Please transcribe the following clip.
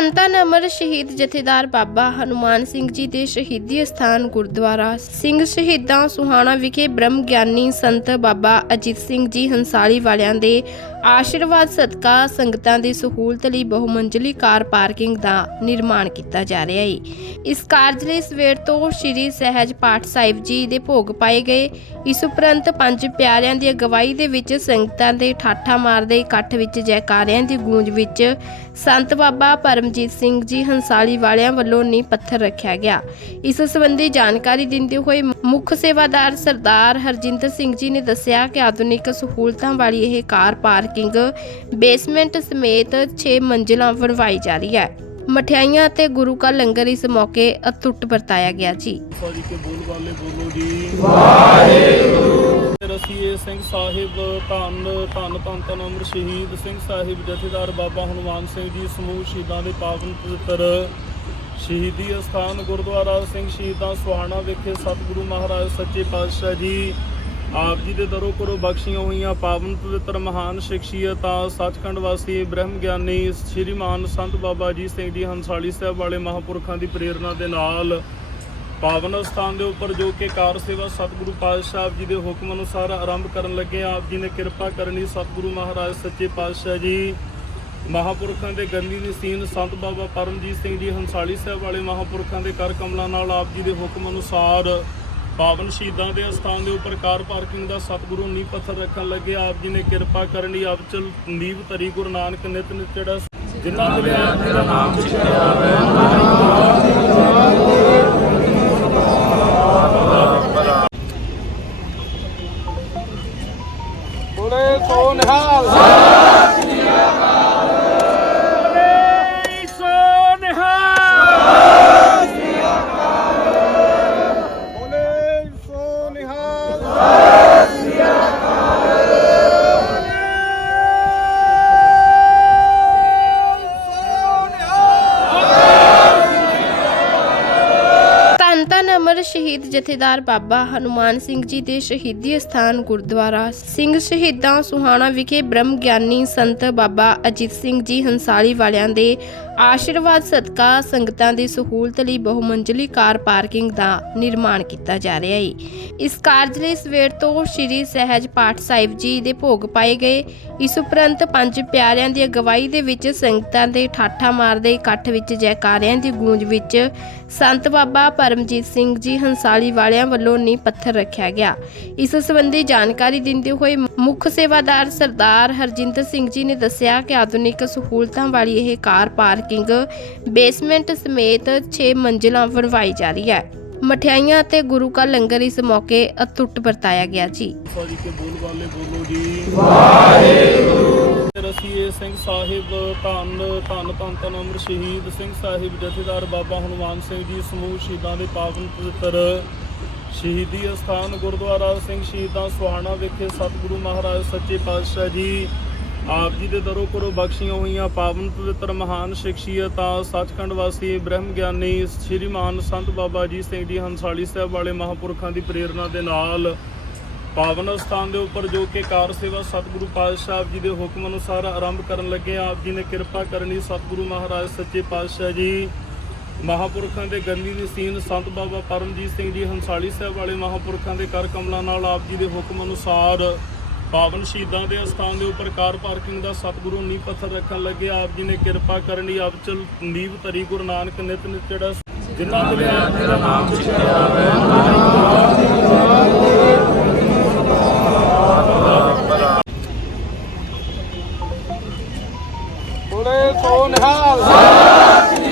ਧੰਨ ਧੰਨ ਅਮਰ ਸ਼ਹੀਦ ਜਥੇਦਾਰ ਬਾਬਾ ਹਨੂਮਾਨ ਸਿੰਘ ਜੀ ਦੇ ਸ਼ਹੀਦੀ ਸਥਾਨ ਗੁਰਦੁਆਰਾ ਸਿੰਘ ਸ਼ਹੀਦਾਂ ਸੁਹਾਣਾ ਵਿਖੇ ਬ੍ਰਹਮ ਗਿਆਨੀ ਸੰਤ ਬਾਬਾ ਅਜੀਤ ਸਿੰਘ ਜੀ ਹੰਸਾਲੀ ਵਾਲਿਆਂ ਦੇ ਆਸ਼ੀਰਵਾਦ ਸਦਕਾ ਸੰਗਤਾਂ ਦੀ ਸਹੂਲਤ ਲਈ ਬਹੁਮੰਜ਼ਲੀ ਕਾਰ ਪਾਰਕਿੰਗ ਦਾ ਨਿਰਮਾਣ ਕੀਤਾ ਜਾ ਰਿਹਾ ਹੈ। ਇਸ ਕਾਰਜ ਲਈ ਸਵੇਰ ਤੋਂ ਸ੍ਰੀ ਸਹਿਜ ਪਾਠ ਸਾਹਿਬ ਜੀ ਦੇ ਭੋਗ ਪਾਏ ਗਏ। ਇਸ ਉਪਰੰਤ ਪੰਜ ਪਿਆਰਿਆਂ ਦੀ ਅਗਵਾਈ ਦੇ ਵਿੱਚ ਸੰਗਤਾਂ ਦੇ ਠਾਠਾ ਮਾਰਦੇ ਇਕੱਠ ਵਿੱਚ ਜੈਕਾਰਿਆਂ ਦੀ ਗੂੰਜ ਵਿੱਚ ਸੰਤ ਬਾਬਾ ਪਰਮਜੀਤ ਸਿੰਘ ਜੀ ਹੰਸਾਲੀ ਵਾਲਿਆਂ ਵੱਲੋਂ ਨੀਂਹ ਪੱਥਰ ਰੱਖਿਆ ਗਿਆ। ਇਸ ਸੰਬੰਧੀ ਜਾਣਕਾਰੀ ਦਿੰਦੇ ਹੋਏ ਮੁੱਖ ਸੇਵਾਦਾਰ ਸਰਦਾਰ ਹਰਜਿੰਦਰ ਸਿੰਘ ਜੀ ਨੇ ਦੱਸਿਆ ਕਿ ਆਧੁਨਿਕ ਸਹੂਲਤਾਂ ਵਾਲੀ ਇਹ ਕਾਰ ਪਾਰਕਿੰਗ ਬੇਸਮੈਂਟ ਸਮੇਤ 6 ਮੰਜ਼ਿਲਾਂ ਬਣਵਾਈ ਜਾ ਰਹੀ ਹੈ। ਮਠਿਆਈਆਂ ਅਤੇ ਗੁਰੂ ਕਾ ਲੰਗਰ ਇਸ ਮੌਕੇ ਅਤੁੱਟ ਵਰਤਾਇਆ ਗਿਆ ਜੀ। ਸੌਰੀ ਕੇ ਬੋਲ ਵਾਲੇ ਬੋਲੋ ਜੀ। ਵਾਹਿਗੁਰੂ। ਰਸੀਏ ਸਿੰਘ ਸਾਹਿਬ ਧੰਨ ਧੰਨ ਧੰਨ ਧੰਨ ਅਮਰ ਸ਼ਹੀਦ ਸਿੰਘ ਸਾਹਿਬ ਜਥੇਦਾਰ ਬਾਬਾ ਹਨੂਮਾਨ ਸਿੰਘ ਜੀ ਸਮੂਹ ਸ਼ਹੀਦਾਂ ਦੇ ਪਾਵਨ ਪਵਿੱਤਰ ਸ਼ਹੀਦੀ ਅਸਥਾਨ ਗੁਰਦੁਆਰਾ ਸਿੰਘ ਸ਼ਹੀਦਾਂ ਸੁਹਾਣਾ ਵਿਖੇ ਸਤਿਗੁਰੂ ਮਹਾਰਾਜ ਸੱਚੇ ਪਾਤਸ਼ਾਹ ਜੀ ਆਪ ਜੀ ਦੇ ਦਰੋਂ ਕਰੋ ਬਖਸ਼ੀਆਂ ਹੋਈਆਂ, ਪਾਵਨ ਪਵਿੱਤਰ ਮਹਾਨ ਸ਼ਖਸੀਅਤਾਂ ਸੱਚਖੰਡ ਵਾਸੀ ਬ੍ਰਹਮ ਗਿਆਨੀ ਸ਼੍ਰੀਮਾਨ ਸੰਤ ਬਾਬਾ ਜੀ ਸਿੰਘ ਜੀ ਹੰਸਾਲੀ ਸਾਹਿਬ ਵਾਲੇ ਮਹਾਂਪੁਰਖਾਂ ਦੀ ਪ੍ਰੇਰਣਾ ਦੇ ਨਾਲ ਪਾਵਨ ਸਥਾਨ ਦੇ ਉੱਪਰ ਜੋ ਕਿ ਕਾਰ ਸੇਵਾ ਸਤਿਗੁਰੂ ਪਾਤਸ਼ਾਹ ਆਪ ਜੀ ਦੇ ਹੁਕਮ ਅਨੁਸਾਰ ਆਰੰਭ ਕਰਨ ਲੱਗੇ ਆਪ ਜੀ ਨੇ ਕਿਰਪਾ ਕਰਨੀ ਸਤਿਗੁਰੂ ਮਹਾਰਾਜ ਸੱਚੇ ਪਾਤਸ਼ਾਹ ਜੀ। ਮਹਾਪੁਰਖਾਂ ਦੇ ਗਰਮੀ ਦੀ ਸੀਨ ਸੰਤ ਬਾਬਾ ਪਰਮਜੀਤ ਸਿੰਘ ਜੀ ਹੰਸਾਲੀ ਸਾਹਿਬ ਵਾਲੇ ਮਹਾਪੁਰਖਾਂ ਦੇ ਕਰ ਕਮਲਾਂ ਨਾਲ ਆਪ ਜੀ ਦੇ ਹੁਕਮ ਅਨੁਸਾਰ ਪਾਵਨ ਸ਼ਹੀਦਾਂ ਦੇ ਅਸਥਾਨ ਦੇ ਉੱਪਰ ਕਾਰ ਪਾਰਕਿੰਗ ਦਾ ਸਤਿਗੁਰੂ ਨੀਂਹ ਪੱਥਰ ਰੱਖਣ ਲੱਗੇ। ਆਪ ਜੀ ਨੇ ਕਿਰਪਾ ਕਰਨੀ ਆਪ ਚਲ ਨੀਂਹ ਤਰੀ ਗੁਰੂ ਨਾਨਕ ਨਿਤ ਨਿਤ ਜਿਹੜਾ ਜਿਨ੍ਹਾਂ ਦੇ ਆਪ ਜੀ ਦਾ ਨਾਮ ਚਿੱਤਿਆ ਜਾਵੇ। ਬੋਲੇ ਸੋ ਨਿਹਾਲ ਬੋਲੇ ਸੋ ਨਿਹਾਲ ਬੋਲੇ ਸੋ ਨਿਹਾਲ ਧੰਨ ਧੰਨ ਅਮਰ ਸ਼ਹੀਦ ਜਥੇਦਾਰ ਬਾਬਾ ਹਨੂਮਾਨ ਸਿੰਘ ਜੀ ਦੇ ਸ਼ਹੀਦੀ ਸਥਾਨ ਗੁਰਦੁਆਰਾ ਸਿੰਘ ਸ਼ਹੀਦਾਂ ਸੁਹਾਣਾ ਵਿਖੇ ਬ੍ਰਹਮ ਗਿਆਨੀ ਸੰਤ ਬਾਬਾ ਅਜੀਤ ਸਿੰਘ ਜੀ ਹੰਸਾਲੀ ਵਾਲਿਆਂ ਦੇ ਆਸ਼ੀਰਵਾਦ ਸਦਕਾ ਸੰਗਤਾਂ ਦੀ ਸਹੂਲਤ ਲਈ ਬਹੁਮੰਜ਼ਲੀ ਕਾਰ ਪਾਰਕਿੰਗ ਦਾ ਨਿਰਮਾਣ ਕੀਤਾ ਜਾ ਰਿਹਾ ਹੈ। ਇਸ ਕਾਰਜ ਲਈ ਸਵੇਰ ਤੋਂ ਸ੍ਰੀ ਸਹਿਜ ਪਾਠ ਸਾਹਿਬ ਜੀ ਦੇ ਭੋਗ ਪਾਏ ਗਏ। ਇਸ ਉਪਰੰਤ ਪੰਜ ਪਿਆਰਿਆਂ ਦੀ ਅਗਵਾਈ ਦੇ ਵਿੱਚ ਸੰਗਤਾਂ ਦੇ ਠਾਠਾ ਮਾਰਦੇ ਇਕੱਠ ਵਿੱਚ ਜੈਕਾਰਿਆਂ ਦੀ ਗੂੰਜ ਵਿੱਚ ਸੰਤ ਬਾਬਾ ਪਰਮਜੀਤ ਸਿੰਘ ਜੀ ਹੰਸਾਲੀ ਵਾਲਿਆਂ ਵੱਲੋਂ ਨੀਂਹ ਪੱਥਰ ਰੱਖਿਆ ਗਿਆ। ਇਸ ਸੰਬੰਧੀ ਜਾਣਕਾਰੀ ਦਿੰਦੇ ਹੋਏ ਮੁੱਖ ਸੇਵਾਦਾਰ ਸਰਦਾਰ ਹਰਜਿੰਦਰ ਸਿੰਘ ਜੀ ਨੇ ਦੱਸਿਆ ਕਿ ਆਧੁਨਿਕ ਸਹੂਲਤਾਂ ਵਾਲੀ ਇਹ ਕਾਰ ਪਾਰਕਿੰਗ ਬੇਸਮੈਂਟ ਸਮੇਤ 6 ਮੰਜ਼ਿਲਾਂ ਬਣਵਾਈ ਜਾ ਰਹੀ ਹੈ। ਮਠਿਆਈਆਂ ਅਤੇ ਗੁਰੂ ਕਾ ਲੰਗਰ ਇਸ ਮੌਕੇ ਅਤੁੱਟ ਵਰਤਾਇਆ ਗਿਆ ਜੀ। ਵਾਹਿਗੁਰੂ। ਰਸੀਏ ਸਿੰਘ ਸਾਹਿਬ, ਧੰਨ ਧੰਨ ਧੰਨ ਧੰਨ ਅਮਰ ਸ਼ਹੀਦ ਸਿੰਘ ਸਾਹਿਬ, ਜਥੇਦਾਰ ਬਾਬਾ ਹਨੂਮਾਨ ਸਿੰਘ ਜੀ, ਸਮੂਹ ਸ਼ਹੀਦਾਂ ਦੇ ਪਾਵਨ ਪਵਿੱਤਰ ਸ਼ਹੀਦੀ ਅਸਥਾਨ ਗੁਰਦੁਆਰਾ ਸਿੰਘ ਸ਼ਹੀਦਾਂ ਸੁਹਾਣਾ ਵਿਖੇ ਸਤਿਗੁਰੂ ਮਹਾਰਾਜ, ਸੱਚੇ ਪਾਤਸ਼ਾਹ ਜੀ, ਆਪ ਜੀ ਦੇ ਦਰੋ ਕਰੋ ਬਖਸ਼ੀਆਂ ਹੋਈਆਂ ਪਾਵਨ ਪਵਿੱਤਰ ਮਹਾਨ ਸ਼ਖਸੀਅਤਾਂ, ਸੱਚਖੰਡ ਵਾਸੀ, ਬ੍ਰਹਮ ਗਿਆਨੀ ਸ਼੍ਰੀਮਾਨ ਸੰਤ ਬਾਬਾ ਜੀ ਸਿੰਘ ਜੀ, ਹੰਸਾਲੀ ਸਾਹਿਬ ਵਾਲੇ ਮਹਾਂਪੁਰਖਾਂ ਦੀ ਪ੍ਰੇਰਣਾ ਦੇ ਨਾਲ ਪਾਵਨ ਸਥਾਨ ਦੇ ਉੱਪਰ ਜੋ ਕਿ ਕਾਰ ਸੇਵਾ ਸਤਿਗੁਰੂ ਪਾਤਸ਼ਾਹ ਜੀ ਦੇ ਹੁਕਮ ਅਨੁਸਾਰ ਆਰੰਭ ਕਰਨ ਲੱਗੇ ਆਪ ਜੀ ਨੇ ਕਿਰਪਾ ਕਰਨੀ ਸਤਿਗੁਰੂ ਮਹਾਰਾਜ ਸੱਚੇ ਪਾਤਸ਼ਾਹ ਜੀ ਮਹਾਪੁਰਖਾਂ ਦੇ ਗੰਦੀ ਨਿਸੀਨ ਸੰਤ ਬਾਬਾ ਪਰਮਜੀਤ ਸਿੰਘ ਜੀ ਹੰਸਾਲੀ ਸਾਹਿਬ ਵਾਲੇ ਮਹਾਪੁਰਖਾਂ ਦੇ ਕਰ ਕਮਲਾਂ ਨਾਲ ਆਪ ਜੀ ਦੇ ਹੁਕਮ ਅਨੁਸਾਰ ਪਾਵਨ ਸ਼ਹੀਦਾਂ ਦੇ ਅਸਥਾਨ ਦੇ ਉੱਪਰ ਕਾਰ ਪਾਰਕਿੰਗ ਦਾ ਸਤਿਗੁਰੂ ਨੀਂਹ ਪੱਥਰ ਰੱਖਣ ਲੱਗੇ ਆਪ ਜੀ ਨੇ ਕਿਰਪਾ ਕਰਨੀ ਆਪ ਚਲ ਨੀਂਹ ਤਰੀ ਗੁਰੂ ਨਾਨਕ ਨਿਤ ਨਿਤ ਜਿਹੜਾ ਜਿਨ੍ਹਾਂ ਦੇ ਆਪ ਜੀ ਦਾ ਨਾਮ ਚਿੱਤਿਆ ਜਾਵੇ पुढे कोण हा